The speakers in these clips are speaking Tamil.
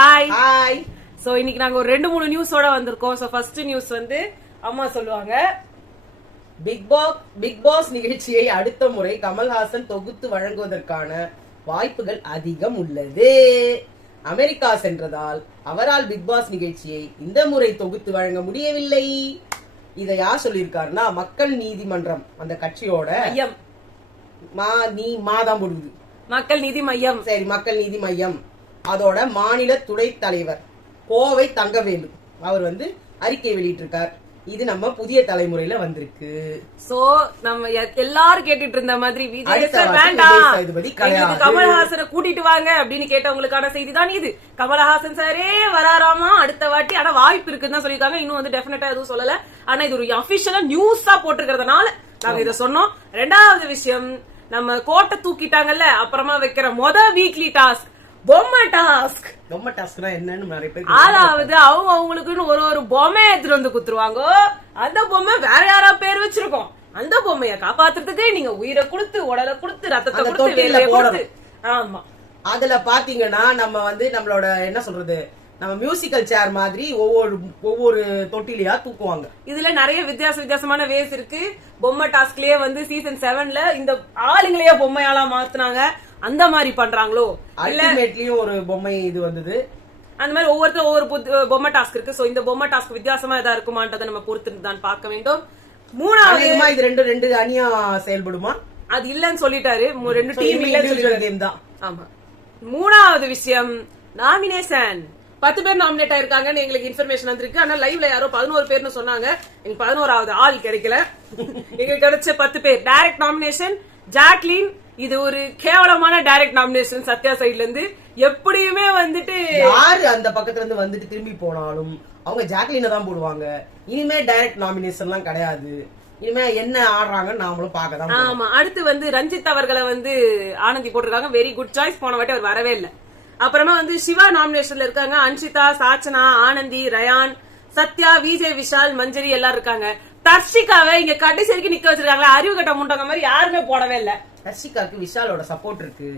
Hi hi. சோ இன்னைக்கு நாங்க ஒரு 2-3 நியூஸோட வந்திருக்கோம். சோ ஃபர்ஸ்ட் நியூஸ் வந்து அம்மா சொல்லுவாங்க. பிக் பாஸ் நிகழ்ச்சியை அடுத்த முறை கமல்ஹாசன் தொகுத்து வழங்குவதற்கான வாய்ப்புகள் அதிகம் உள்ளது. அமெரிக்கா சென்றதால் அவரால் பிக் பாஸ் நிகழ்ச்சியை இந்த முறை தொகுத்து வழங்க முடியவில்லை. இதை யார் சொல்லியிருக்காருன்னா மக்கள் நீதிமன்றம், அந்த கட்சியோட மையம் மாதம் போடுது மக்கள் நீதி மையம். சரி, மக்கள் நீதி மையம் அதோட மாநில துணைத் தலைவர் கோவை தங்கவேலு அவர் வந்து அறிக்கை வெளியிட்டிருக்கார். இது நம்ம புதிய தலைமுறையில வந்திருக்கு. சோ நம்ம எல்லாரும் கேட்டுட்டு இருந்த மாதிரி கமல்ஹாசனை கூட்டிட்டு வாங்க அப்படின்னு கேட்டவங்களுக்கான செய்தி தான் இது. கமல்ஹாசன் சாரே வராராமா அடுத்த வாட்டி. ஆனா வாய்ப்பு இருக்குன்னு தான் சொல்லிருக்காங்க. இன்னும் வந்து டெஃபினட்டா எதுவும் சொல்லல. ஆனா இது ஒரு அபிஷியலா நியூஸா போட்டிருக்கிறதுனால நாங்க இதை சொன்னோம். ரெண்டாவது விஷயம், நம்ம கோட்டை தூக்கிட்டாங்கல்ல, அப்புறமா வைக்கிற வீக்லி டாஸ்க் பொம்மை டாஸ்க். பொம்மை டாஸ்க்னா என்னன்னு நிறைய பேர், அதாவது அவங்களுக்குன்னு ஒரு பொம்மை எடுத்துட்டு வந்து குத்துருவாங்க. அந்த பொம்மை வேற யாரா பேர் வச்சிருக்கோம். அந்த பொம்மைய காப்பாத்துறதுக்கு நீங்க உயிரை கொடுத்து, உடலை கொடுத்து, ரத்தத்தை கொடுத்து, வேலையை கொடுத்து. ஆமா, அதுல பாத்தீங்கன்னா நம்ம வந்து நம்மளோட என்ன சொல்றது, நம்ம மியூசிக்கல் சேர் மாதிரி ஒவ்வொரு தொட்டிலையா தூக்குவாங்க. இதுல நிறைய வித்தியாசமான வேஸ் இருக்கு. பொம்மை டாஸ்க்லயே வந்து சீசன் 7ல இந்த ஆளுங்களையே பொம்மையாலா மாத்துனாங்க. அந்த மாதிரி பண்றாங்களோ அல்டிமேட்லயும் ஒரு பொம்மை இது வந்தது. அந்த மாதிரி ஒவ்வொருத்தரும் ஒவ்வொரு பொம்மை டாஸ்க் இருக்கு. சோ இந்த பொம்மை டாஸ்க் வித்தியாசமா ஏதா இருக்குமான்றதை நம்ம பொறுத்து தான் பார்க்க வேண்டும். மூணாவது, இது ரெண்டு அணியா செயல்படுமா? அது இல்லன்னு சொல்லிட்டாரு. ரெண்டு டீம் கேம் தான். ஆமா. மூணாவது விஷயம், நாமினேஷன் 10 பேர் நாமினேட் ஆயிருக்காங்கன்னு எங்களுக்கு இன்ஃபர்மேஷன் வந்திருக்கு. ஆனா லைவ்ல யாரோ 11 பேர்னு சொன்னாங்க. எங்களுக்கு 11வது ஆள் கிடைக்கல. எங்களுக்கு கிடைச்ச 10 பேர் டைரக்ட் நாமினேஷன். ஜாக்லின், இது ஒரு கேவலமான டைரக்ட் நாமினேஷன் சத்யா சைட்ல இருந்து. எப்படியுமே வந்துட்டு யாரு அந்த பக்கத்துல இருந்து வந்துட்டு திரும்பி போனாலும் அவங்க ஜாக்லின தான் போடுவாங்க. இனிமே டைரக்ட் நாமினேஷன் எல்லாம் கிடையாது. இனிமே என்ன ஆடுறாங்கன்னு நாமளும் பார்க்கதான். ஆமா. அடுத்து வந்து ரஞ்சித் அவர்களை வந்து ஆனந்தி போட்டிருக்காங்க. Very good choice. போன வாட்டி அவர் வரவே இல்லை. அப்புறமா வந்து சிவா நாமினேஷன்ல இருக்காங்க. அன்ஷிதா, சாச்சனா, ஆனந்தி, ரயான், சத்யா, விஜய், விஷால், மஞ்சரி எல்லாரும் இருக்காங்க. தர்ஷிகாவை இங்க கடைசி வரைக்கும் நிக்க வச்சிருக்காங்களா, அறிவு கட்ட முண்டவங்க மாதிரி யாருமே போடவே இல்ல. தர்ஷிகாக்கு விஷாலோட சப்போர்ட் இருக்கு,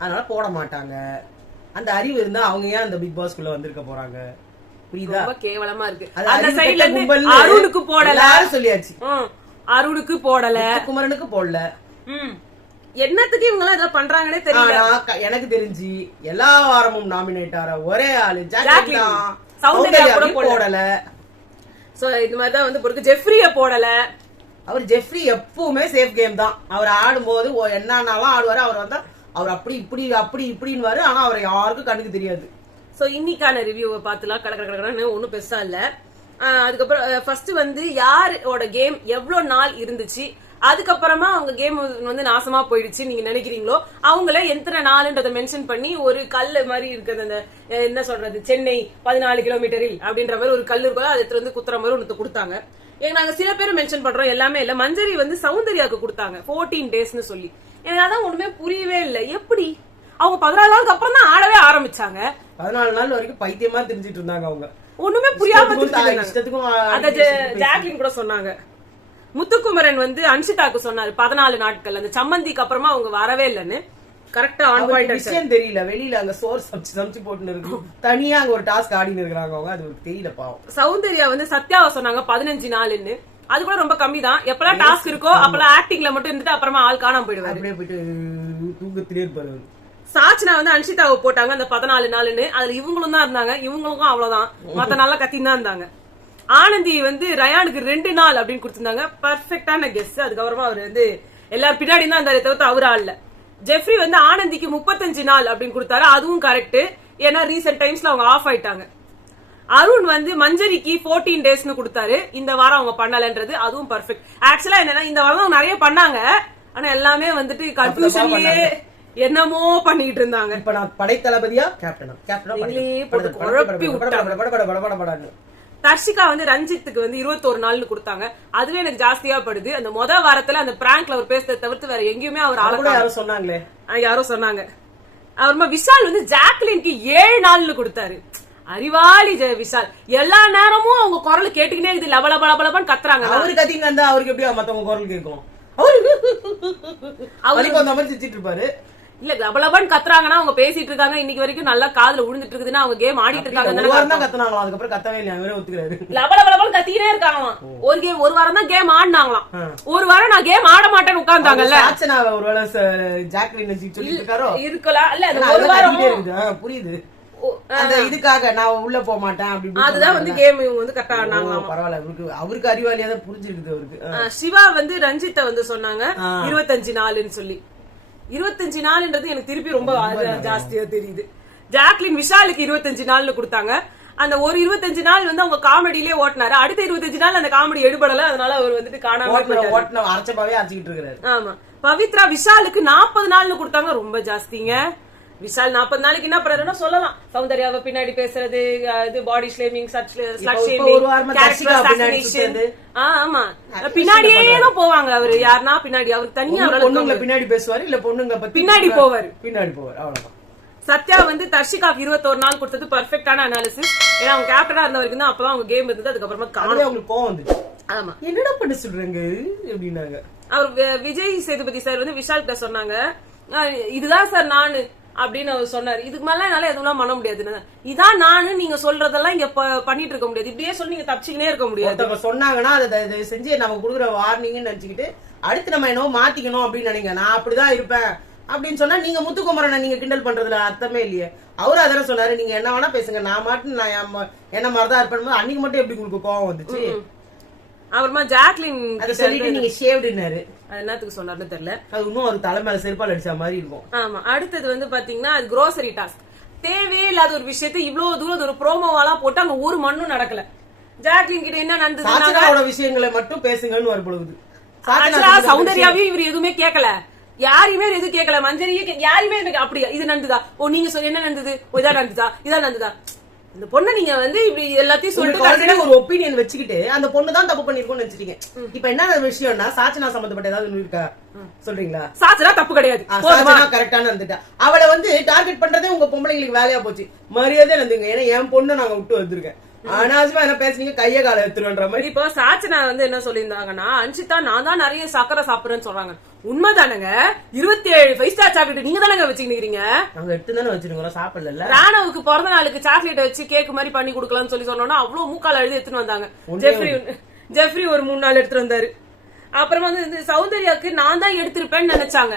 அதனால போட மாட்டாங்க. அந்த அறிவு இருந்தா அவங்க ஏன் அந்த பிக் பாஸ்க்குள்ள வந்திருக்க போறாங்க? புரியுதா? ரொம்ப கேவலமா இருக்கு. அந்த சைடுல இருந்து அருணுக்கு போடல சொல்லியாச்சு. அருணுக்கு போடல, குமரனுக்கு போடல. என்னத்துக்கு இவங்க எல்லாம் இதெல்லாம் பண்றாங்கன்னே தெரியல. எனக்கு தெரிஞ்சு எல்லா வாரமும் நாமினேட் ஆற ஒரே ஆளு ஜாக்லின். சௌந்தர்யா கூட போடல. சோ இது மாதிரி தான் வந்து பொறுக்கு. ஜெஃப்ரிய போடல. அவர் ஜெஃப்ரி எப்பவுமே சேஃப் கேம் தான். அவர் ஆடும்போது என்னன்னாலும் ஆடுவாரு. அவர் வந்தா அவர் அப்படி இப்படின்னு வரு. ஆனா அவர் யாருக்கும் கண்ணுக்கு தெரியாது. சோ இன்னைக்கான ரிவ்யூவை பார்த்துலாம் கடற்கடன்னு ஒன்னும் பெருசா இல்ல. அதுக்கப்புறம் ஃபர்ஸ்ட் வந்து யாரோட கேம் எவ்வளவு நாள் இருந்துச்சு, அதுக்கப்புறமா அவங்க கேம் வந்து நாசமா போயிடுச்சு நீங்க நினைக்கிறீங்களோ அவங்கள எத்தனை நாள்ன்றதை மென்ஷன் பண்ணி ஒரு கல்லு மாதிரி இருக்குது. அந்த என்ன சொல்றது, சென்னை 14 கிலோமீட்டரில் அப்படின்ற மாதிரி ஒரு கல்லு இருக்கோ அதை எடுத்து வந்து குத்துற மாதிரி ஒன்று கொடுத்தாங்க. நாங்க சில பேரும் மென்ஷன் பண்றோம், எல்லாமே இல்ல. மஞ்சரி வந்து சௌந்தர்யாவுக்கு கொடுத்தாங்க 14 டேஸ்னு சொல்லி. எனக்கு அதான் ஒண்ணுமே புரியவே இல்லை. எப்படி அவங்க 14 நாளுக்கு அப்புறம் தான் ஆடவே ஆரம்பிச்சாங்க. 14 நாள் வரைக்கும் பைத்தியமா தெரிஞ்சிட்டு இருந்தாங்க. அவங்க ஒண்ணுமே புரியாம ஜாக்லின் கூட சொன்னாங்க. முத்துக்குமரன் வந்து அன்ஷிதாக்கு சொன்னாரு 14 நாட்கள். அந்த சம்மந்திக்கு அப்புறமா அவங்க வரவே இல்லைன்னு. கரெக்டா ஆன் பாயிண்ட் விஷயம் தெரியல. வெளியில அங்க சோர் சமைச்சு போட்டு இருக்கு. தனியா அங்க ஒரு டாஸ்க் ஆடின்னு இருக்காங்க அவங்க. அது தெரியல பாவம். சௌந்தர்யா வந்து சத்யாவை சொன்னாங்க 15 நாள்னு. அது கூட ரொம்ப கம்மி தான். எப்பெல்லாம் டாஸ்க் இருக்கோ அப்பெல்லாம் ஆக்டிங்ல மட்டும் இருந்துட்டு அப்புறமா ஆள் காணாம போயிடுவாரு. அப்படியே போயிட்டு தூக்கத்திலே இருப்பாரு. சாச்சனா வந்து அன்ஷிதாவை போட்டாங்க அந்த 14 நாள்னு. அதுல இவங்களும் தான் இருந்தாங்க. இவங்களுக்கும் அவ்வளவுதான். மத்த நாள்லாம் கத்தின்னு தான் இருந்தாங்க. ஆனந்தி வந்து ரயானுக்கு 2 நாள் அப்படின்னு கொடுத்திருந்தாங்க. பர்ஃபெக்டான கெஸ். அதுக்கப்புறமா அவர் வந்து எல்லாரும் பின்னாடி தான் இருந்தாரு, தவிர்த்து அவரு ஆள்ல. ஜெஃப்ரி வந்து ஆனந்திக்கு 35 நாள் அப்படின்னு கொடுத்தாரு. அதுவும் கரெக்ட். ஏன்னா ரீசெண்ட் டைம்ஸ்ல அவங்க ஆஃப் ஆயிட்டாங்க. அருண் வந்து மஞ்சரிக்கு 14 டேஸ்னு கொடுத்தாரு. இந்த வாரம் அவங்க பண்ணலன்றது அதுவும் பர்ஃபெக்ட். ஆக்சுவலா என்னன்னா இந்த வாரம் நிறைய பண்ணாங்க. ஆனா எல்லாமே வந்துட்டு கன்ஃபியூஷன்லயே என்னமோ பண்ணிட்டு இருந்தாங்க. இப்ப நான் படைத்தளபதியா கேப்டனா தர்ஷிகா வந்து ரஞ்சித்துக்கு வந்து 21 நாள்னு கொடுத்தாங்க. அதுவே எனக்கு ஜாஸ்தியா படுது. அந்த வாரத்துல அந்த பிராங்க்ல அவர் பேசுறதை தவிர்த்து வேற எங்கேயுமே அவர் யாரோ சொன்னாங்களே, யாரோ சொன்னாங்க. அப்புறமா விஷால் வந்து ஜாக்லினுக்கு 7 நாள்னு கொடுத்தாரு. அறிவாளி விஷால். எல்லா நேரமும் அவங்க குரல் கேட்டுக்கினே இது லபலபலபலன்னு கத்துறாங்க. அவரு கத்திங்க இருந்தா அவருக்கு எப்படி மத்தவங்க குரல் கேட்கும்? அவருக்கு அந்த மாதிரி சிரிச்சிட்டு இருப்பாரு. இல்ல லபலபன் கத்துறாங்கன்னா அவங்க பேசிட்டு இருக்காங்க இன்னைக்கு வரைக்கும் நல்லா காதுல விழுந்துட்டு இருக்குதுன்னா அவங்க கேம் ஆடிட்டு இருக்காங்க. ஒரு வாரம் தான் கத்துனாங்களாம், அதுக்கப்புறம் கத்தவே இல்லையா, அவரே ஒத்துக்கிறாரு. லபலபன் கத்தினே இருக்காங்களாம். ஒரு வாரம் தான் கேம் ஆடினாங்களாம். ஒரு வாரம் நான் கேம் ஆட மாட்டேன்னு உட்கார்ந்தாங்கல்ல. ஒருவேளை ஜாக்லின் சொல்லிட்டு இருக்காரோ இருக்கலாம். இல்ல அது ஒரு வாரம் புரியுது. அந்த இதுக்காக நான் உள்ள போக மாட்டேன் அப்படி அதுதான் வந்து கேம் இவங்க வந்து கரெக்டா ஆடினாங்க. பரவாயில்ல, அவருக்கு அறிவாளியா தான் புரிஞ்சிருக்குது அவருக்கு. சிவா வந்து ரஞ்சித்தை வந்து சொன்னாங்க 25 நாள்னு சொல்லி. 25 நாள்ன்றது எனக்கு திருப்பி ரொம்ப ஜாஸ்தியா தெரியுது. ஜாக்லின் விஷாலுக்கு 25 நாள்னு கொடுத்தாங்க. அந்த ஒரு 25 நாள் வந்து அவங்க காமெடியிலே ஓட்டினாரு. அடுத்த 25 நாள் அந்த காமெடி எடுபடல. அதனால அவர் வந்துட்டு காணாம அரைச்சப்பாவே அரைச்சிக்கிட்டு இருக்காரு. ஆமா. பவித்ரா விஷாலுக்கு 40 நாள்னு கொடுத்தாங்க. ரொம்ப ஜாஸ்திங்க. விஷால் 40 நாளைக்கு என்ன பண்றாருன்னா சொல்லலாம், சௌந்தர்யாவை பின்னாடி பேசுறது, இது பாடி ஷேமிங், ஆமா பின்னாடியே தான் போவாங்க. அவரு யாருன்னா பின்னாடி அவருக்கு தனியா பொண்ணுங்களை பின்னாடி பேசுவாரு, இல்ல பொண்ணுங்க பின்னாடி போவாரு. அவ்வளவுதான். சத்யா வந்து தர்ஷிகாக்கு 21 நாள் கொடுத்தது பெர்ஃபெக்டான அனாலிசிஸ். ஏன்னா அவங்க கேப்டனா இருந்த வரைக்கும் தான் அப்பதான் அவங்க கேம் இருந்தது. அதுக்கப்புறமா காணவே அவங்களுக்கு கோவம் வந்து ஆமா என்னடா பண்ண சொல்றாங்க அப்படின்னாங்க. அவர் விஜய் சேதுபதி சார் வந்து விஷால் கிட்ட சொன்னாங்க, இதுதான் சார் நானு அப்படின்னு அவர் சொன்னாரு. இதுக்கு மேல என்னால எதுவும் பண்ண முடியாது, இதான் நானு நீங்க சொல்றதெல்லாம் இங்க பண்ணிட்டு இருக்க முடியாது. இப்படியே சொல்லி நீங்க தப்பிச்சுக்கினே இருக்க முடியாது. சொன்னாங்கன்னா அதை செஞ்சு நம்ம கொடுக்குற வார்னிங் நினைச்சுக்கிட்டு அடுத்து நம்ம என்னவோ மாத்திக்கணும் அப்படின்னு நினைங்க. நான் அப்படிதான் இருப்பேன் அப்படின்னு சொன்னா நீங்க முத்துக்குமரனை நீங்க கிண்டல் பண்றதுல அர்த்தமே இல்லையே. அவரு அதான சொன்னாரு, நீங்க என்ன வேணா பேசுங்க, நான் மாட்டு நான் என்ன மாதிரிதான் இருப்பேன். அன்னைக்கு மட்டும் எப்படி உங்களுக்கு கோவம் வந்துச்சு? அப்புறமா ஜாக்லின் அதை சொல்லிட்டு நீங்க ஷேவ்டுனாரு. அது என்னத்துக்கு சொன்னாருன்னு தெரியல. அது இன்னும் ஒரு தலைமையில செருப்பால் அடிச்ச மாதிரி இருக்கும். ஆமா. அடுத்தது வந்து பாத்தீங்கன்னா அது grocery டாஸ்க். தேவையே இல்லாத ஒரு விஷயத்தை இவ்வளவு தூரம் ஒரு ப்ரோமோவாலா போட்டு அங்க ஒரு மண்ணும் நடக்கல. ஜாக்லின் கிட்ட என்ன நடந்தது, விஷயங்களை மட்டும் பேசுங்கன்னு வரப்படுது. சௌந்தர்யாவையும் இவர் எதுவுமே கேட்கல, யாருமே எதுவும் கேட்கல, மஞ்சரியும் யாருமே அப்படியா இது நடந்துதா, ஓ நீங்க என்ன நடந்தது, இதான் நடந்ததா இந்த பொண்ணு நீங்க வந்து இப்படி எல்லாத்தையும் சொல்லிட்டு ஒரு ஒப்பீனியன் வச்சுக்கிட்டு அந்த பொண்ணு தான் தப்பு பண்ணிருக்கோம்னு நினைச்சிட்டீங்க. இப்ப என்ன விஷயம்னா சாச்சனா சம்பந்தப்பட்ட ஏதாவது இருக்கா சொல்றீங்களா? சாச்சனா தப்பு கிடையாது, கரெக்டான இருந்துட்டா. அவளை வந்து டார்கெட் பண்றதே உங்க பொம்பளைங்களுக்கு வேலையா போச்சு. மரியாதை இருந்துங்க. ஏன்னா என் பொண்ணு நாங்க விட்டு வந்திருக்கேன். அனாவசியமா என்ன பேசுனீங்க, கைய கால எடுத்துருன்ற மாதிரி. இப்போ சாச்சனா வந்து என்ன சொல்லியிருந்தாங்கன்னா, அன்சிதா நான் தான் நிறைய சக்கரை சாப்பிடுறேன்னு சொல்றாங்க. உண்மைதானுங்க. 27 5 ஸ்டார் சாக்லேட் நீங்க தானங்க வச்சுக்கிறீங்க. நாங்க எடுத்து தானே வச்சிருக்கோம், சாப்பிடல. ராணவுக்கு பிறந்த நாளுக்கு சாக்லேட் வச்சு கேக் மாதிரி பண்ணி கொடுக்கலாம்னு சொல்லி சொன்னோம்னா அவ்வளவு மூக்கால எழுதி எடுத்துட்டு வந்தாங்க. ஜெஃப்ரி ஒரு 3 நாள் எடுத்துட்டு வந்தாரு. அப்புறமா வந்து சௌந்தர்யாக்கு நான் தான் எடுத்திருப்பேன்னு நினைச்சாங்க.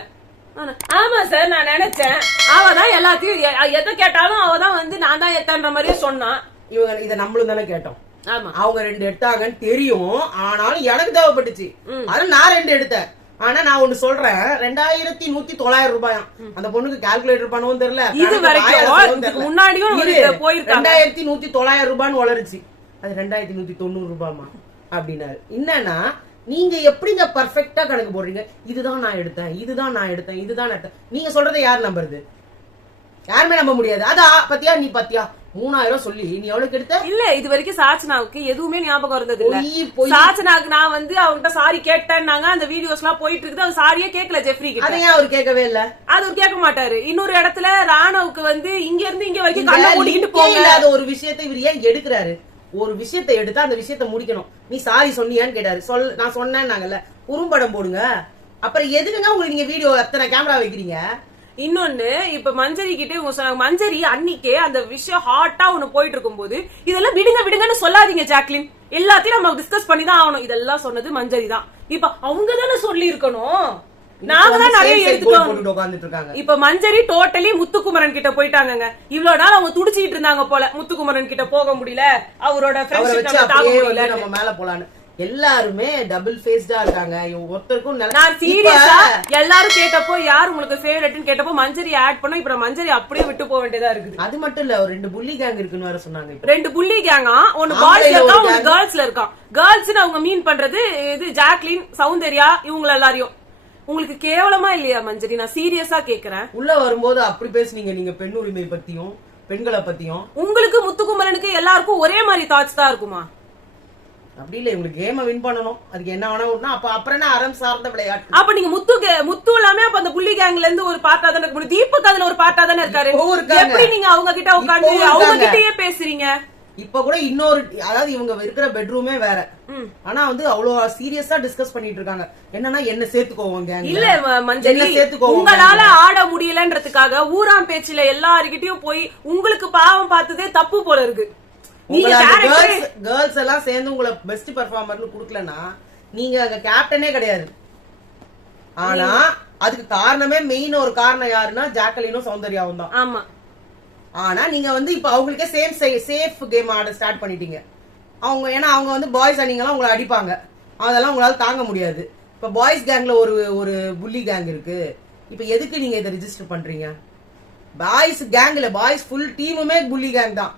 ஆமா சார் நான் நினைச்சேன். அவதான் எல்லாத்தையும் எதை கேட்டாலும் அவதான் வந்து நான் தான் எத்தன்ற மாதிரியே சொன்னான். இவங்க இதை நம்மளும் தானே கேட்டோம். ஆமா அவங்க 2 எடுத்தாங்கன்னு தெரியும். ஆனாலும் எனக்கு தேவைப்பட்டுச்சு, அதனால நான் 2 எடுத்தேன். ஆனா நான் ஒண்ணு சொல்றேன், 2100 ரூபாயாம் அந்த பொண்ணுக்கு கால்குலேட்டர் பண்ணவும் தெரியல. இது வரைக்கும் முன்னாடியும் 2100 ரூபான்னு வளருச்சு. அது 2190 ரூபாமா அப்படின்னாரு. என்னன்னா நீங்க எப்படிங்க பர்ஃபெக்டா கணக்கு போடுறீங்க? இதுதான் நான் எடுத்தேன், இதுதான் நீங்க சொல்றதை யார் நம்புறது? யாருமே நம்ப முடியாது. அதான் பத்தியா நீ பத்தியா 3000 சொல்லி நீ எவ்வளவு எடுத்த? இல்ல இது வரைக்கும் சாச்சனாவுக்கு எதுவுமே ஞாபகம் இருந்தது இல்ல. சாச்சனாவுக்கு நான் வந்து அவன்கிட்ட சாரி கேட்டேன்னாங்க. அந்த வீடியோஸ் எல்லாம் போயிட்டு இருக்குது. அவர் சாரியே கேட்கல ஜெஃப்ரி கிட்ட. அதையே அவர் கேட்கவே இல்ல. அது அவர் கேட்க மாட்டாரு. இன்னொரு இடத்துல ராணவுக்கு வந்து இங்க இருந்து இங்க வரைக்கும் கண்ண மூடிக்கிட்டு போக இல்லாத ஒரு விஷயத்தை இவர் ஏன் எடுக்கிறாரு? ஒரு விஷயத்தை எடுத்தா அந்த விஷயத்தை முடிக்கணும். நீ சாரி சொன்னியான்னு கேட்டாரு. நான் சொன்னேன்னாங்கல்ல, குறும்படம் போடுங்க. அப்புறம் எதுக்குங்க உங்களுக்கு நீங்க வீடியோ எத்தனை கேமரா வைக்கிறீங்க? இன்னொன்னு இப்ப மஞ்சரி கிட்டே உங்க சொன்னாங்க, மஞ்சரி அன்னிக்கே அந்த விஷயம் ஹாட்டா ஒண்ணு போயிட்டு இருக்கும் போது இதெல்லாம் விடுங்கன்னு சொல்லாதீங்க ஜாக்லின், எல்லாத்தையும் நம்ம டிஸ்கஸ் பண்ணி தான் ஆகணும். இதெல்லாம் சொன்னது மஞ்சரி தான். இப்ப அவங்க தானே சொல்லி இருக்கணும், நாங்க தான் நிறைய எடுத்துட்டோம். இப்ப மஞ்சரி டோட்டலி முத்துக்குமரன் கிட்ட போயிட்டாங்க. இவ்வளவு நாள் அவங்க துடிச்சிட்டு இருந்தாங்க போல, முத்துக்குமரன் கிட்ட போக முடியல, அவரோட நம்ம மேல போலான்னு. எல்லாருமே டபுள் ஃபேஸ்டா இருக்காங்க. ஒருத்தருக்கும் நான் சீரியஸா எல்லாரும் கேட்டப்போ யார் உங்களுக்கு ஃபேவரட்னு கேட்டப்போ மஞ்சரி ஆட் பண்ணோம். இப்ப மஞ்சரி அப்படியே விட்டு போக வேண்டியதா இருக்குது. அது மட்டும் இல்ல, ஒரு 2 புள்ளி கேங் இருக்குன்னு வேற சொன்னாங்க. 2 புள்ளி கேங்கா, ஒன்னு பாய்ஸ்ல இருக்கா, ஒன்னு கேர்ள்ஸ்ல இருக்கா. கேர்ள்ஸ்னு அவங்க மீன் பண்றது இது ஜாக்லின், சௌந்தர்யா இவங்க எல்லாரையும். உங்களுக்கு கேவலமா இல்லையா மஞ்சரி? நான் சீரியஸா கேக்குறேன். உள்ள வரும்போது அப்படி பேசுனீங்க நீங்க, பெண் உரிமை பத்தியும் பெண்களை பத்தியும். உங்களுக்கு முத்துக்குமரனுக்கு எல்லாருக்கும் ஒரே மாதிரி தாட்ஸ் தான் இருக்குமா? அப்படி இல்ல, உங்களுக்கு கேம வின் பண்ணணும். அதுக்கு என்ன வேணா அப்புறம் என்ன அறம் சார்ந்த விளையாட்டு. அப்ப நீங்க முத்து எல்லாமே அப்ப அந்த புள்ளி கேங்ல இருந்து ஒரு பார்ட்டா தானே இருக்க முடியும். தீபக் அதுல ஒரு பார்ட்டா தானே இருக்காரு. எப்படி நீங்க அவங்க கிட்ட உட்கார்ந்து அவங்க கிட்டயே பேசுறீங்க? இப்ப கூட இன்னொரு, அதாவது இவங்க இருக்கிற பெட்ரூமே வேற, ஆனா வந்து அவ்வளவு சீரியஸா டிஸ்கஸ் பண்ணிட்டு இருக்காங்க. என்னன்னா என்ன சேர்த்துக்கோங்க இல்ல மஞ்சரி, உங்களால ஆட முடியலன்றதுக்காக ஊராம் பேச்சுல எல்லாருக்கிட்டையும் போய் உங்களுக்கு பாவம் பார்த்ததே தப்பு போல இருக்கு. கேர்ள்ஸ் எல்லாம் சேர்ந்து உங்களை பெஸ்ட் பெர்ஃபார்மர்னு குடுக்கலன்னா நீங்க அங்க கேப்டனே கிடையாது. ஆனா அதுக்கு காரணமே மெயின் ஒரு காரணம் யாருன்னா ஜாக்கலினும் சௌந்தர்யாவும் தான். ஆமா. ஆனா நீங்க வந்து இப்ப அவங்களுக்கே சேஃப் கேம் ஆட ஸ்டார்ட் பண்ணிட்டீங்க. அவங்க ஏன்னா அவங்க வந்து பாய்ஸ் அணிங்கெல்லாம் உங்களை அடிப்பாங்க, அதெல்லாம் உங்களால தாங்க முடியாது. இப்ப பாய்ஸ் கேங்ல ஒரு புள்ளி கேங் இருக்கு. இப்ப எதுக்கு நீங்க இதை ரிஜிஸ்டர் பண்றீங்க? பாய்ஸ் கேங்ல பாய்ஸ் ஃபுல் டீமுமே புள்ளி கேங் தான்.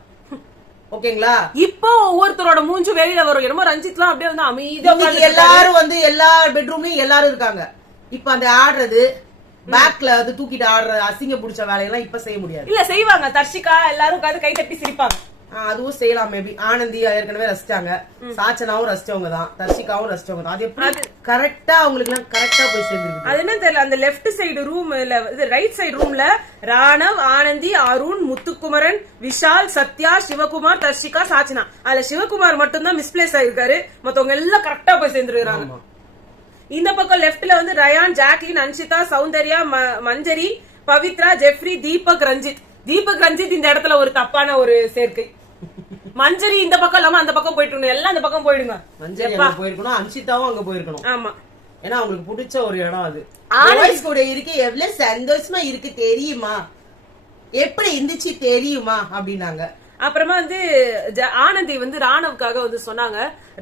ஓகேங்களா? இப்போ ஒவ்வொருத்தரோட மூஞ்சு வெளியில வரும். என்னமோ ரஞ்சித்லாம் அப்படியே வந்து அமைதியா எல்லாரும் வந்து எல்லா பெட்ரூம்லயும் எல்லாரும் இருக்காங்க. இப்ப அந்த ஆடுறது பேக்ல அது தூக்கிட்டு ஆடுற அசிங்க பிடிச்ச வேலையெல்லாம் இப்ப செய்ய முடியாது. இல்ல செய்வாங்க. தர்ஷிகா எல்லாரும் கை தட்டி சிரிப்பாங்க. அதுவும் செய்யலாம். மேபி ஆனந்தி ஏற்கனவே ரசிச்சாங்க, சாச்சனாவும் ரசிச்சவங்க தான், தர்ஷிகாவும் ரசிச்சவங்க தான். அது எப்படி கரெக்டா அவங்களுக்கு கரெக்டா போய் சேர்ந்துருக்கு? அது என்ன தெரியல. அந்த லெப்ட் சைடு ரூம்ல, ரைட் சைடு ரூம்ல ராணவ், ஆனந்தி, அருண், முத்துக்குமரன், விஷால், சத்யா, சிவகுமார், தர்ஷிகா, சாச்சனா. அதுல சிவகுமார் மட்டும் தான் மிஸ்பிளேஸ் ஆயிருக்காரு. மத்தவங்க எல்லாம் கரெக்டா போய் சேர்ந்துருக்காங்க. இந்த பக்கம் லெப்ட்ல வந்து ரயான், ஜாக்லின், அன்ஷிதா, சௌந்தர்யா, மஞ்சரி, பவித்ரா, ஜெஃப்ரி, தீபக், ரஞ்சித். தீபக் ரஞ்சித் இந்த இடத்துல ஒரு தப்பான ஒரு சேர்க்கை. மஞ்சரி இந்த பக்கம் இல்லாம அந்த பக்கம் போயிட்டு எல்லாம் அந்த பக்கம் போயிடுங்க. மஞ்சரி போயிருக்கணும், அன்ஷிதாவும் அங்க போயிருக்கணும். ஆமா, ஏன்னா அவங்களுக்கு பிடிச்ச ஒரு இடம் அது. பாய்ஸ் கூட இருக்கு, எவ்வளவு சந்தோஷமா இருக்கு தெரியுமா, எப்படி இருந்துச்சு தெரியுமா அப்படின்னாங்க. அப்புறமா வந்து ஆனந்தி வந்து ராணவுக்காக வந்து சொன்னாங்க,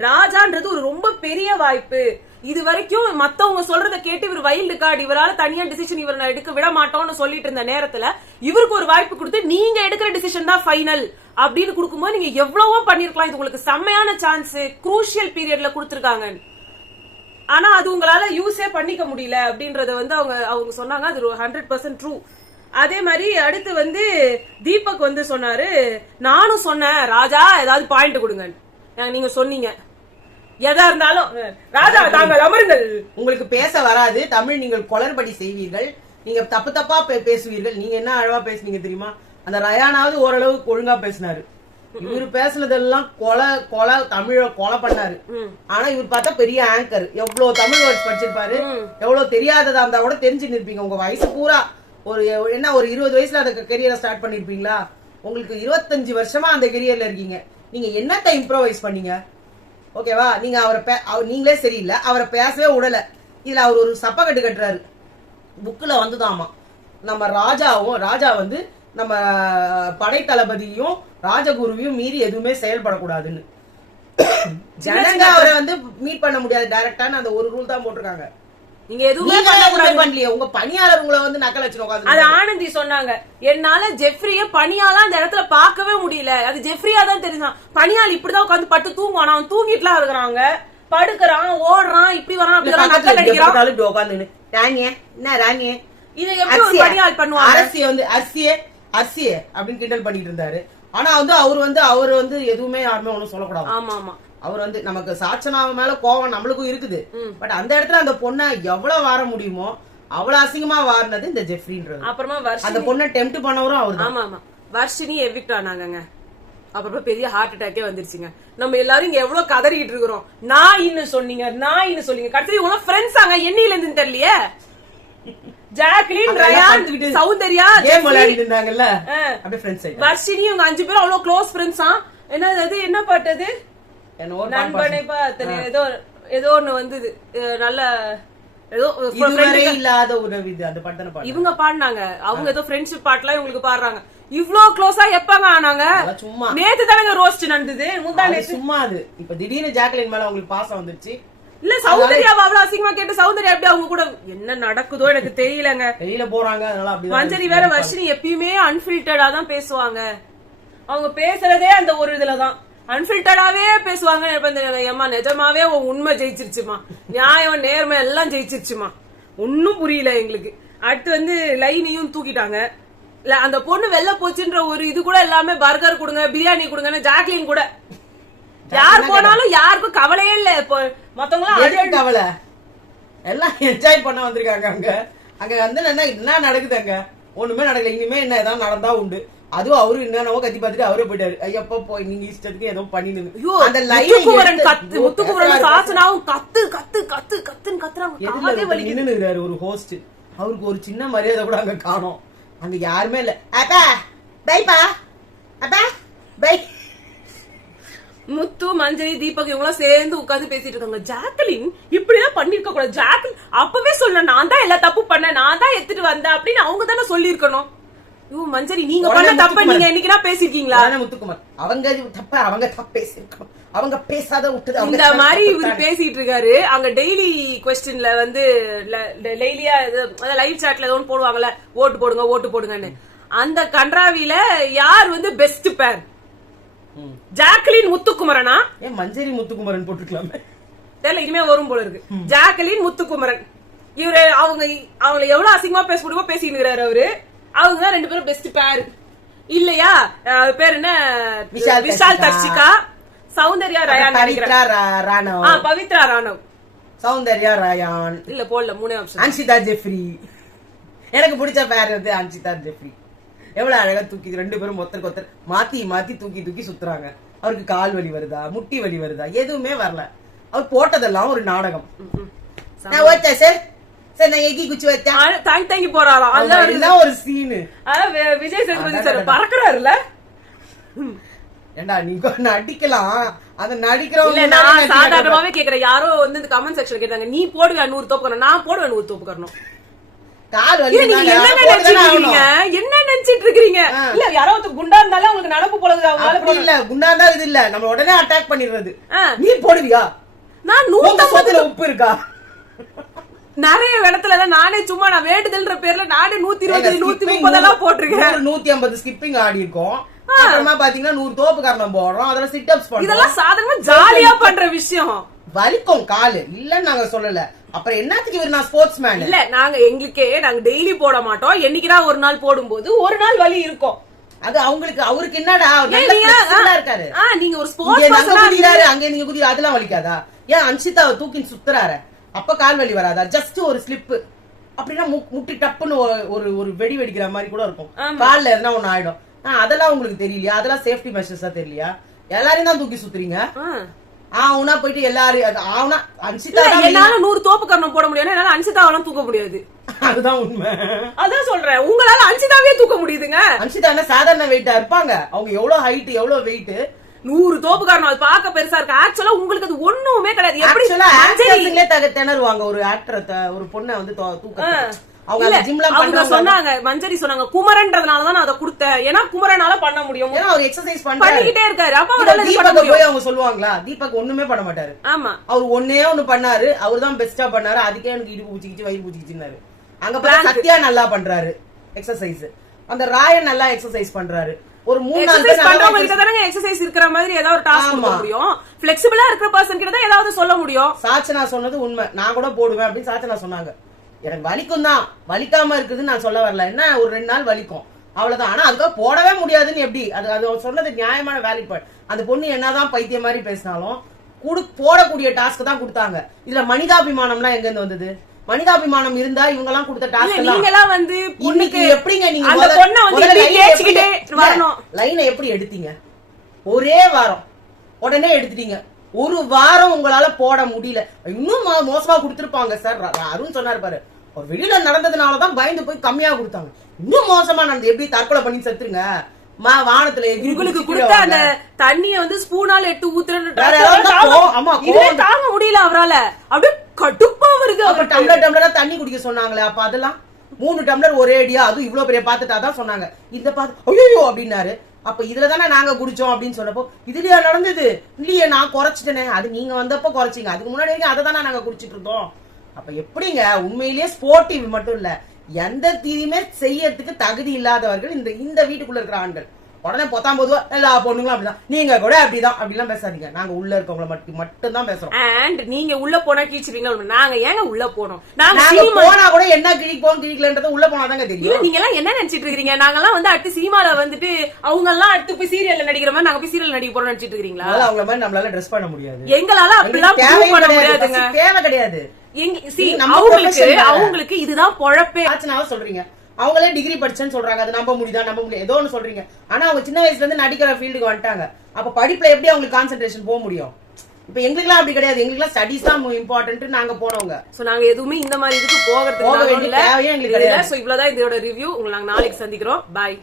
ராஜான்றது ஒரு ரொம்ப பெரிய வாய்ப்பு. இது வரைக்கும் மத்தவங்க சொல்றத கேட்டு இவர் வைல்டு கார்டு, இவரால தனியா டிசிஷன் இவர் எடுக்க விட மாட்டோம்னு சொல்லிட்டு இருந்த நேரத்துல இவருக்கு ஒரு வாய்ப்பு கொடுத்து நீங்க எடுக்கிற டிசிஷன் தான் ஃபைனல் அப்படின்னு கொடுக்கும்போது நீங்க எவ்வளவோ பண்ணிருக்கலாம். இது உங்களுக்கு செம்மையான சான்ஸ், குரூஷியல் பீரியட்ல கொடுத்திருக்காங்க. ஆனா அது உங்களால யூஸே பண்ணிக்க முடியல அப்படின்றத வந்து அவங்க சொன்னாங்க. அது 100% ட்ரூ. அதே மாதிரி அடுத்து வந்து தீபக் வந்து சொன்னாரு, நானும் சொன்னேன் ராஜா ஏதாவது பாயிண்ட் கொடுங்க, நீங்க சொன்னீங்க எதா இருந்தாலும் ராஜா தாங்கள் அமருங்கள், உங்களுக்கு பேச வராது, தமிழ் நீங்கள் குளறுபடி செய்வீர்கள், நீங்க தப்பு தப்பா பேசுவீர்கள். நீங்க என்ன அழகா பேசுனீங்க தெரியுமா? அந்த ரயானாவது ஓரளவுக்கு ஒழுங்கா பேசினாரு. இவரு பேசுனதெல்லாம் கொலை தமிழ கொலை பண்ணாரு. ஆனா இவர் பார்த்தா பெரிய ஆங்கர், எவ்வளவு தமிழ் வேர்ட்ஸ் படிச்சிருப்பாரு, எவ்வளவு தெரியாததா இருந்தா கூட தெரிஞ்சு நிற்பீங்க. உங்க வயசு பூரா ஒரு 20 வயசுல அந்த கெரியரை ஸ்டார்ட் பண்ணிருப்பீங்களா? உங்களுக்கு 25 வருஷமா அந்த கெரியர்ல இருக்கீங்க. நீங்க என்னத்த இம்ப்ரோவைஸ் பண்ணீங்க? ஓகேவா? நீங்க நீங்களே சரியில்லை, அவரை பேசவே விடல. இதுல அவர் ஒரு சப்பக்கட்டு கட்டுறாரு. புக்ல வந்துதாமா நம்ம ராஜா வந்து நம்ம படைத்தளபதியும் ராஜகுருவையும் மீறி எதுவுமே செயல்படக்கூடாதுன்னு. ஜனங்க அவரை வந்து மீட் பண்ண முடியாது டைரக்டான அந்த ஒரு ரூல் தான் போட்டிருக்காங்க. நீங்க எதுவுமே பண்ணலையே, உங்க பணியாளர் உங்களை வந்து நக்கல் வச்சு உட்காந்து. அது ஆனந்தி சொன்னாங்க, என்னால ஜெஃப்ரிய பணியாளா அந்த இடத்துல பாக்கவே முடியல. அது ஜெஃப்ரியா தான் தெரியும். பணியாள் இப்படிதான் உட்காந்து பட்டு தூங்குவான், அவன் தூங்கிட்டுலாம் இருக்கிறாங்க, படுக்கிறான், ஓடுறான், இப்படி வரான், அப்படி வரான், நக்கல் அடிக்கிறான் உட்காந்து. ராணியே என்ன ராணியே, இதை எப்படி ஒரு பணியாள் பண்ணுவாங்க? அரசிய வந்து அரிசியே அப்படின்னு கிண்டல் பண்ணிட்டு இருந்தாரு. ஆனா வந்து அவர் வந்து எதுவுமே யாருமே ஒண்ணும் சொல்லக்கூடாது. ஆமா ஆமா, அவர் வந்து நமக்கு சாச்சனாவ மேல கோவம் நம்மளுக்கும் இருக்குது. பட் அந்த இடத்துல அந்த பொண்ணை எவ்வளவு வார முடியுமோ அவ்வளவு அசிங்கமா வாரினது இந்த ஜெஃப்ரின்றது. அப்புறமா அந்த பொண்ணை டெம்ப்ட் பண்ணவரும் அவர். ஆமா ஆமா, வர்ஷினி எவிக்ட் ஆனாங்க. அப்புறமா பெரிய ஹார்ட் அட்டாக்கே வந்துருச்சுங்க. நம்ம எல்லாரும் இங்க எவ்வளவு கதறிட்டு இருக்கிறோம். நான் இன்னும் சொன்னீங்க கடைசி இவங்க ஃப்ரெண்ட்ஸ் ஆங்க. என்னையில இருந்து தெரியலையே. ஜாக்லின், ரயான், சௌந்தர்யா கேம் விளையாடிட்டு இருந்தாங்கல்ல, அப்படியே ஃப்ரெண்ட்ஸ் ஆயிட்டாங்க. வர்ஷினி இவங்க 5 பேரும் அவ்வளவு க்ளோஸ் ஃப்ரெண்ட்ஸா. என்ன பாட்டது, நண்பனை பார்த்தனே, ஏதோ ஒண்ணு வந்தது, நல்ல ஏதோ இல்லாத உறவு இது, அந்த பாட்டு தான இவங்க பாடினாங்க. அவங்க ஏதோ ஃப்ரெண்ட்ஷிப் பாட்டுலாம் இவங்களுக்கு பாடுறாங்க. இவ்ளோ க்ளோஸா எப்பங்க ஆனாங்க? சும்மா நேத்து தானங்க ரோஸ்ட் நடந்தது, முந்தா நேத்து. சும்மா அது இப்ப திடீர்னு ஜாக்லின் மேல உங்களுக்கு பாசம் வந்துருச்சு. இல்ல சௌந்தர்யா அவ்வளவு அசிங்கமா கேட்டு சௌந்தர்யா எப்படி அவங்க கூட என்ன நடக்குதோ எனக்கு தெரியலங்க. வெளியில போறாங்க, அதனால அப்படி. மஞ்சரி வேற வர்ஷினி எப்பயுமே அன்ஃபில்டர்டா தான் பேசுவாங்க. அவங்க பேசுறதே அந்த ஒரு இதுலதான் அன்ஃபில்டர்டாவே பேசுவாங்க. ஏமா நிஜமாவே உண்மை ஜெயிச்சிருச்சுமா, நியாயம் நேர்மை எல்லாம் ஜெயிச்சிருச்சுமா, ஒன்னும் புரியல எங்களுக்கு. அடுத்து வந்து லைனையும் தூக்கிட்டாங்க. அந்த பொண்ணு வெளில போச்சுன்ற ஒரு இது கூட எல்லாமே பர்கர் கொடுங்க, பிரியாணி கொடுங்கன்னு ஜாக்லின் கூட யார் போனாலும் யாருக்கும் கவலையே இல்ல. மத்தவங்க கவலை எல்லாம் என்ஜாய் பண்ண வந்திருக்காங்க. அங்க வந்து என்ன நடக்குது? அங்க ஒண்ணுமே நடக்கல. இனிமே என்ன ஏதாவது நடந்தா உண்டு. அதுவும் அவரு என்னவோ கத்தி பார்த்துட்டு அவரே போயிட்டாரு. ஐயப்பா போய் நீங்க இஷ்டத்துக்கு ஏதோ பண்ணிடுங்க. ஐயோ, அந்த முத்துக்குமரன் சாச்சனாவும் கத்து கத்து கத்து கத்துன்னு கத்துறாங்க. நின்னுறாரு ஒரு ஹோஸ்ட். அவருக்கு ஒரு சின்ன மரியாதை கூட அங்க காணோம். அங்க யாருமே இல்ல. அப்பா பைப்பா, அப்பா பை. முத்து, மஞ்சரி, தீபக் இவங்க சேர்ந்து உட்கார்ந்து பேசிட்டு இருக்காங்க. ஜாக்கலின் இப்படிதான் பண்ணிருக்க கூடாது. ஜாக்கலின் அப்பவே சொன்ன, நான் தான் எல்லா தப்பு பண்ணேன், நான் தான் எடுத்துட்டு வந்தேன் அப்படின்னு அவங்க தானே சொல்லி இருக்கணும். மஞ்சரி நீங்க பண்ண தப்ப நீங்க என்னைக்குனா பேசிருக்கீங்களா? முத்துக்குமார் அவங்க தப்ப அவங்க தப்பு பேசிருக்கோம். அவங்க பேசாத விட்டு இந்த மாதிரி இவர் பேசிட்டு இருக்காரு. அங்க டெய்லி கொஸ்டின்ல வந்து டெய்லியா லைவ் சாட்ல ஏதோ போடுவாங்கல்ல, ஓட்டு போடுங்க ஓட்டு போடுங்கன்னு. அந்த கன்றாவில யார் வந்து பெஸ்ட் பேர்? ஜாக்கலின் முத்துக்குமரனா? ஏன் மஞ்சரி முத்துக்குமரன் போட்டுக்கலாமே? தெரியல, இனிமே வரும் போல இருக்கு. ஜாக்கலின் முத்துக்குமரன் இவரு அவங்க எவ்வளவு அசிங்கமா பேச முடியுமோ பேசிட்டு இருக்கிறாரு அவரு. அவங்க தான் ரெண்டு பேரும் பெஸ்ட் பேர் இல்லையா? பேர் என்ன? விஷால் தர்ஷிகா, சௌந்தர்யா ரயான், பவித்ரா ராணவ், சௌந்தர்யா ரயான் இல்ல போடல, 3 ஆப்ஷன். அன்ஷிதா ஜெஃப்ரி. எனக்கு பிடிச்ச பேர் வந்து அன்ஷிதா ஜெஃப்ரி. எவ்வளவு அழகா தூக்கி ரெண்டு பேரும் ஒருத்தருக்கு ஒருத்தர் மாத்தி மாத்தி தூக்கி தூக்கி சுத்துறாங்க. அவருக்கு கால் வலி வருதா, முட்டி வலி வருதா, எதுவுமே வரல. அவர் போட்டதெல்லாம் ஒரு நாடகம். நான் ஓச்சா சார் சார் நான் எகி குச்சி வச்சா தாங்கி தாங்கி போறாராம். அதுதான் ஒரு சீனு. விஜய் சேதுபதி சார் பறக்குறாருல. ஏண்டா நீங்க நடிக்கலாம், அத நடிக்கிறவங்க. நான் சாதாரணமாவே கேக்குறேன். யாரோ வந்து இந்த கமெண்ட் செக்ஷன் கேட்டாங்க, நீ போடுவ 100 தோப்பு, நான் போடுவேன் 100 தோப்பு கரணும். கால் வலி என்ன நினைச்சிட்டு இருக்கீங்க? இல்ல யாரோ குண்டா இருந்தாலும் உங்களுக்கு நடப்பு போலது. அப்படி இல்ல, குண்டா இருந்தா இது இல்ல, நம்ம உடனே அட்டாக் பண்ணிடுறது. நீ போடுவியா? நான் 150 உப்பு இருக்கா? நிறைய இடத்துல நானே சும்மா நான் வேண்டுதல்ன்ற பேர்ல நானே 120 130 எல்லாம் போட்டிருக்கேன். 150 ஸ்கிப்பிங் ஆடி இருக்கோம். அப்புறமா பாத்தீங்கன்னா 100 தோப்பு காரணம் போடுறோம். அதெல்லாம் சிட் அப்ஸ் பண்றோம். இதெல்லாம் சாதாரணமா ஜாலியா பண்ற விஷயம். வலிக்கும் காலு இல்லன்னு நாங்க சொல்லல. அப்புறம் என்னத்துக்கு இவர் நான் ஸ்போர்ட்ஸ் மேன் இல்ல. நாங்க எங்களுக்கே நாங்க டெய்லி போட மாட்டோம். என்னைக்குனா ஒரு நாள் போடும்போது ஒரு நாள் வலி இருக்கும். அது அவங்களுக்கு அவருக்கு என்னடா இருக்காரு. நீங்க ஒரு ஸ்போர்ட்ஸ் அங்க நீங்க குதி அதெல்லாம் வலிக்காதா? ஏன் அன்ஷிதாவை தூக்கி சுத்துறாரு அப்ப கால் வலி வராதா? ஜஸ்ட் ஒரு ஸ்லிப் அப்படின்னா முட்டி டப்புன்னு ஒரு வெடி வெடிக்கிற மாதிரி கூட இருக்கும். கால்ல இருந்தா ஒண்ணு ஆயிடும். அதெல்லாம் உங்களுக்கு தெரியலையா? அதெல்லாம் சேஃப்டி மெஷர்ஸா தெரியலையா? எல்லாரையும் தான் தூக்கி சுத்துறீங்க. ஆனா போயிட்டு எல்லாரும் அன்ஷிதா என்னால 100 தோப்பு கரணம் போட முடியும், என்னால அன்ஷிதாவெல்லாம் தூக்க முடியாது. அதுதான் உண்மை. அதான் சொல்றேன், உங்களால அன்ஷிதாவே தூக்க முடியுதுங்க. அன்ஷிதா என்ன சாதாரண வெயிட்டா இருப்பாங்க? அவங்க எவ்வளவு ஹைட் எவ்வளவு வெயிட்? 100 தோப்பு காரணம் அது பார்க்க பெருசா இருக்கு. ஆக்சுவலா உங்களுக்கு அது ஒண்ணுமே கிடையாது. எப்படி திணறுவாங்க ஒரு ஆக்டர் ஒரு பொண்ணை வந்து தூக்க. அவங்க சொன்னாங்க, மஞ்சரி சொன்னாங்க, குமரன்றதுனாலதான் நான் அதை கொடுத்தேன். ஏன்னா குமரனால பண்ண முடியும். அவர் எக்ஸசைஸ் பண்ணிக்கிட்டே இருக்காரு. அப்ப போய் அவங்க சொல்லுவாங்களா? தீபக் ஒண்ணுமே பண்ண மாட்டாரு. ஆமா, அவர் ஒன்னே ஒண்ணு பண்ணாரு. அவர் தான் பெஸ்டா பண்ணாரு. அதுக்கே எனக்கு இடுப்பு பூச்சிக்கிச்சு வயிறு பூச்சிக்கிச்சுன்னாரு. அங்க போய் சத்யா நல்லா பண்றாரு எக்ஸசைஸ். அந்த ராயன் நல்லா எக்ஸசைஸ் பண்றாரு. ஒரு 3 நாள் எக்ஸசைஸ் இருக்கிற மாதிரி ஏதாவது ஒரு டாஸ்க் கொடுக்க முடியும். ஃபிளெக்சிபிளா இருக்கிற பர்சன் கிட்ட தான் ஏதாவது சொல்ல முடியும். சாச்சனா சொன்னது உண்மை. நான் கூட போடுவேன் அப்படின்னு சாச்சனா சொன்னாங்க. எனக்கு வலிக்கும் தான், வலிக்காம இருக்குதுன்னு நான் சொல்ல வரல. என்ன ஒரு 2 நாள் வலிக்கும் அவ்வளவுதான். ஆனா அதுக்காக போடவே முடியாதுன்னு எப்படி? அது சொன்னது நியாயமான வேலைக்கு பாடு. அந்த பொண்ணு என்னதான் பைத்திய மாதிரி பேசினாலும் போடக்கூடிய டாஸ்க் தான் கொடுத்தாங்க. இதுல மனிதாபிமானம்லாம் எங்க இருந்து வந்தது? மனிதாபிமானம் இருந்தா இவங்க எல்லாம் கொடுத்த டாஸ்க் நீங்கலாம் வந்து இன்னைக்கு எப்படிங்க நீங்க அந்த பொண்ணை வந்து பேசிக்கிட்டே வரணும். லைனை எப்படி எடுத்தீங்க? ஒரே வாரம் உடனே எடுத்துட்டீங்க. ஒரு வாரம் உங்களால போட முடியல. இன்னும் மோசமா கொடுத்திருப்பாங்க சார். அருண் சொன்னாரு பாரு, ஒரு வெளியில நடந்ததுனாலதான் பயந்து போய் கம்மியா கொடுத்தாங்க. இன்னும் மோசமா நடந்து எப்படி தற்கொலை பண்ணி செத்துருங்க வானத்துல. உங்களுக்கு கொடுத்த அந்த தண்ணிய வந்து ஸ்பூனால எடுத்து ஊத்துறேன்னு தாங்க முடியல அவரால. அப்படியே கடுப்பா வருது. அப்புறம் டம்ளரா தண்ணி குடிக்க சொன்னாங்களே, அப்ப அதெல்லாம் 3 டம்ளர் ஒரே அடியா, அதுவும் இவ்வளவு பெரிய பாத்துட்டாதான் சொன்னாங்க. இந்த பாத்து ஐயோ அப்படின்னாரு. அப்ப இதுலதானே நாங்க குடிச்சோம் அப்படின்னு சொன்னப்போ இதுலயா நடந்தது? இல்லையே நான் குறைச்சிட்டேனே. அது நீங்க வந்தப்போ குறைச்சிங்க. அதுக்கு முன்னாடி வரைக்கும் அதை தானே நாங்க குடிச்சிட்டு இருந்தோம். அப்ப எப்படிங்க? உண்மையிலேயே ஸ்போர்ட்டிவ் மட்டும் இல்ல, எந்த தீயுமே செய்யறதுக்கு தகுதி இல்லாதவர்கள் இந்த வீட்டுக்குள்ள இருக்கிற ஆண்கள். உடனே 19 எல்லா பொண்ணுங்களும் அப்படிதான். நீங்க கூட அப்படிலாம் பேசாதீங்க. நாங்க உள்ள இருக்கவங்கள மட்டும் தான் பேசுறோம். அண்ட் நீங்க உள்ள போனா கீச்சுவீங்க. நாங்க ஏங்க உள்ள போனோம்? நாங்க போனா கூட என்ன கிழிப்போம் கிழிக்கலன்றது உள்ள போனாதாங்க தெரியும். நீங்க எல்லாம் என்ன நினைச்சிட்டு இருக்கீங்க? நாங்கெல்லாம் வந்து அடுத்து சினிமால வந்துட்டு அவங்க எல்லாம் அடுத்து போய் சீரியல்ல நடிக்கிற மாதிரி நாங்க போய் சீரியல் நடிக்க போறோம் நினைச்சிட்டு இருக்கீங்களா? அவங்கள மாதிரி நம்மளால ட்ரெஸ் பண்ண முடியாது. எங்களால அப்படிலாம் பண்ண முடியாதுங்க. தேவை கிடையாது. அவங்களுக்கு இதுதான் பொழப்பே. ஆச்சுனாவ சொல்றீங்க அவங்களே டிகிரி படிச்சேன்னு சொல்றாங்க. அது நம்ப முடியுதா? நம்ப முடியாது, ஏதோ ஒன்று சொல்றீங்க. ஆனா அவங்க சின்ன வயசுல இருந்து நடிக்கிற ஃபீல்டுக்கு வந்துட்டாங்க. அப்ப படிப்புல எப்படி அவங்களுக்கு கான்சென்ட்ரேஷன் போக முடியும்? இப்ப எங்களுக்குலாம் அப்படி கிடையாது. எங்களுக்குலாம் ஸ்டடிஸ் தான் இம்பார்ட்டன்ட். நாங்க போனவங்க. சோ நாங்க எதுவுமே இந்த மாதிரி இதுக்கு போக வேண்டிய தேவையே எங்களுக்கு கிடையாது. சோ இவ்வளவுதான் இதோட ரிவ்யூ. உங்களை நாங்க நாளைக்கு சந்திக்கிறோம். பாய்.